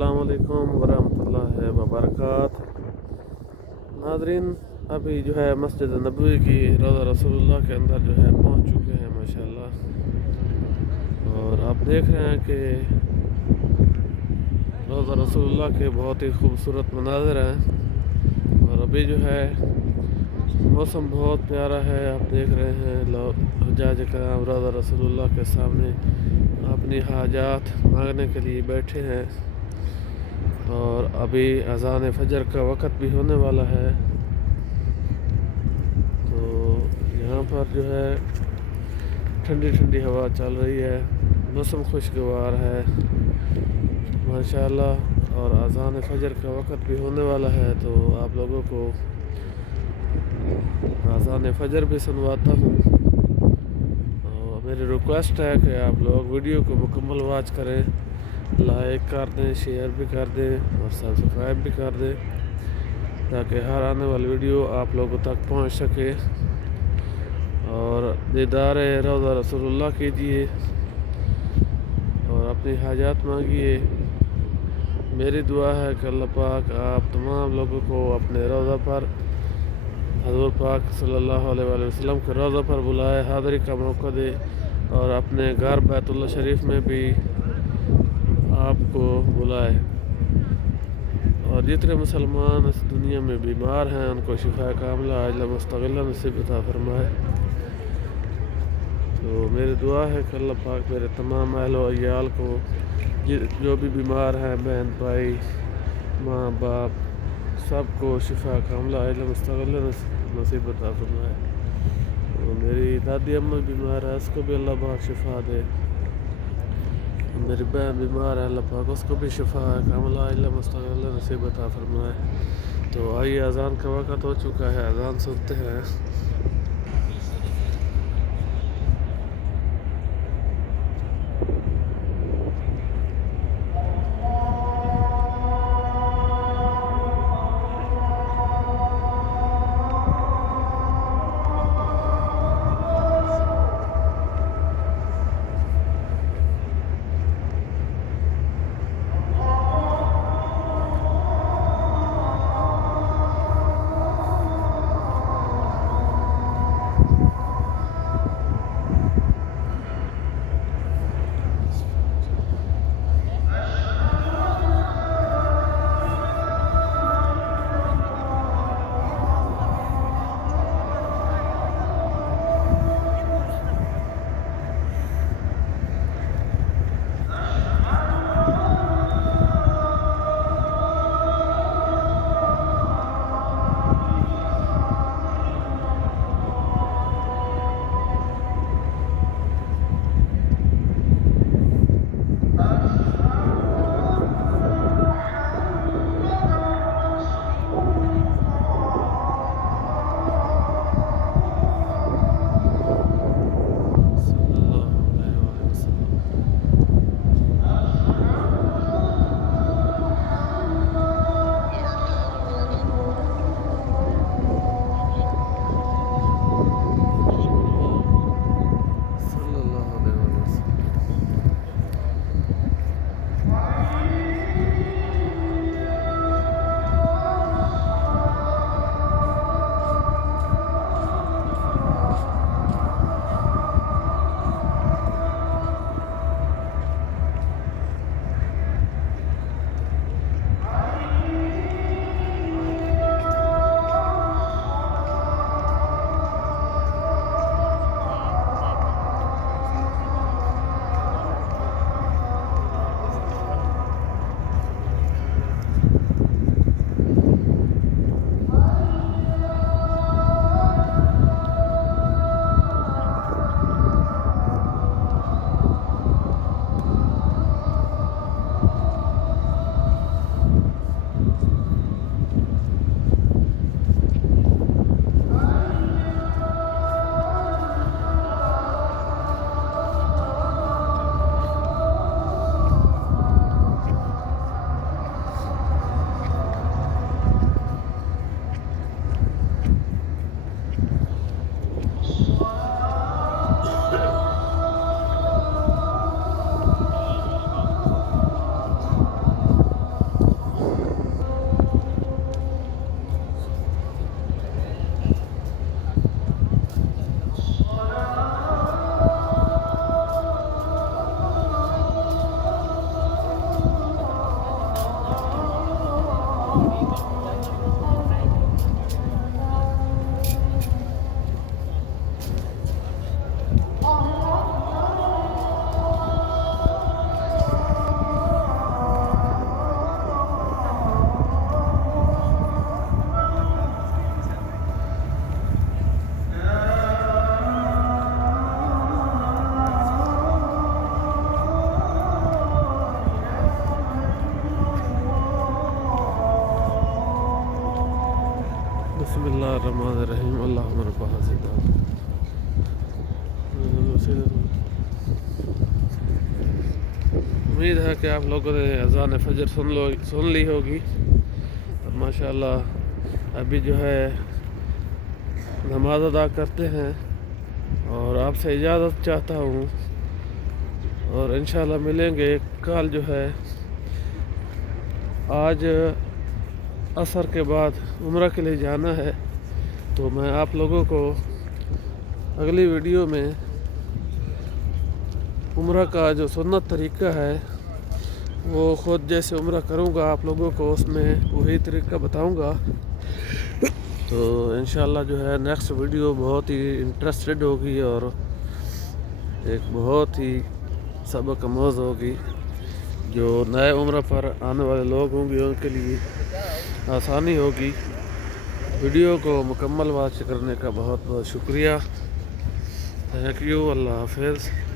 अस्सलाम वालेकुम वरहमतुल्लाहि वबरकात। नाज़रीन, अभी जो है मस्जिद नबवी की रोज़ा रसूलुल्लाह के अंदर जो है पहुंच चुके हैं माशाल्लाह। और आप देख रहे हैं कि रोज़ा रसूलुल्लाह के बहुत ही खूबसूरत मनाज़िर हैं। और अभी जो है मौसम बहुत प्यारा है। आप देख रहे हैं लोग हुज्जाज कराम रोज़ा रसूलुल्लाह के सामने अपनी हाजात मांगने के लिए बैठे हैं। और अभी अज़ान फजर का वक़्त भी होने वाला है। तो यहाँ पर जो है ठंडी ठंडी हवा चल रही है, मौसम खुशगवार है माशाल्लाह। और अज़ान फजर का वक़्त भी होने वाला है, तो आप लोगों को अज़ान फजर भी सुनवाता हूँ। और मेरी रिक्वेस्ट है कि आप लोग वीडियो को मुकम्मल वॉच करें, लाइक कर दें, शेयर भी कर दें और सब्सक्राइब भी कर दें, ताकि हर आने वाली वीडियो आप लोगों तक पहुंच सके। और दीदार रोज़ा रसूलुल्लाह कीजिए और अपनी हाजात मांगिए। मेरी दुआ है कि अल्लाह पाक आप तमाम लोगों को अपने रोज़ा पर हज़ूर पाक सल्लल्लाहु अलैहि वसल्लम के रोज़ा पर बुलाए, हाज़िरी का मौका दे। और अपने घर बैतुल्लाह शरीफ में भी आपको बुलाए। और जितने मुसलमान इस दुनिया में बीमार हैं उनको शिफा कामिला आजिला मुस्तक़िला नसीब अता फरमाए। तो मेरी दुआ है कि अल्लाह पाक मेरे तमाम अहल व अयाल को जो भी बीमार हैं, बहन भाई माँ बाप, सबको शिफा कामिला आजिला मुस्तक़िला नसीब अता फरमाए। तो मेरी दादी अम्मा बीमार है, उसको भी अल्लाह पाक शिफा दे। मेरी बहन बीमार है, अल्लाह पाक उसको भी शिफा कामिला आजिला मुस्तक़िला नसीब अता फरमाए। तो आइए, अज़ान का वक़्त हो चुका है, अज़ान सुनते हैं। बिस्मिल्लाहिर्रहमानिर्रहीम अल्लाहुम्मा रब्ब हाज़िल दाद। उम्मीद है कि आप लोगों ने अज़ान फजर सुन ली होगी। और माशाअल्लाह अभी जो है नमाज अदा करते हैं और आपसे इजाज़त चाहता हूँ और इंशाअल्लाह मिलेंगे। कल जो है आज असर के बाद उम्रा के लिए जाना है, तो मैं आप लोगों को अगली वीडियो में उम्रा का जो सुन्नत तरीका है वो ख़ुद जैसे उम्रा करूँगा आप लोगों को उसमें वही तरीका बताऊँगा। तो इंशाअल्लाह जो है नेक्स्ट वीडियो बहुत ही इंटरेस्टेड होगी और एक बहुत ही सबक आमोज़ होगी। जो नए उम्र पर आने वाले लोग होंगे उनके लिए आसानी होगी। वीडियो को मुकम्मल वॉच करने का बहुत बहुत शुक्रिया। Thank you. अल्लाह हाफ़िज़।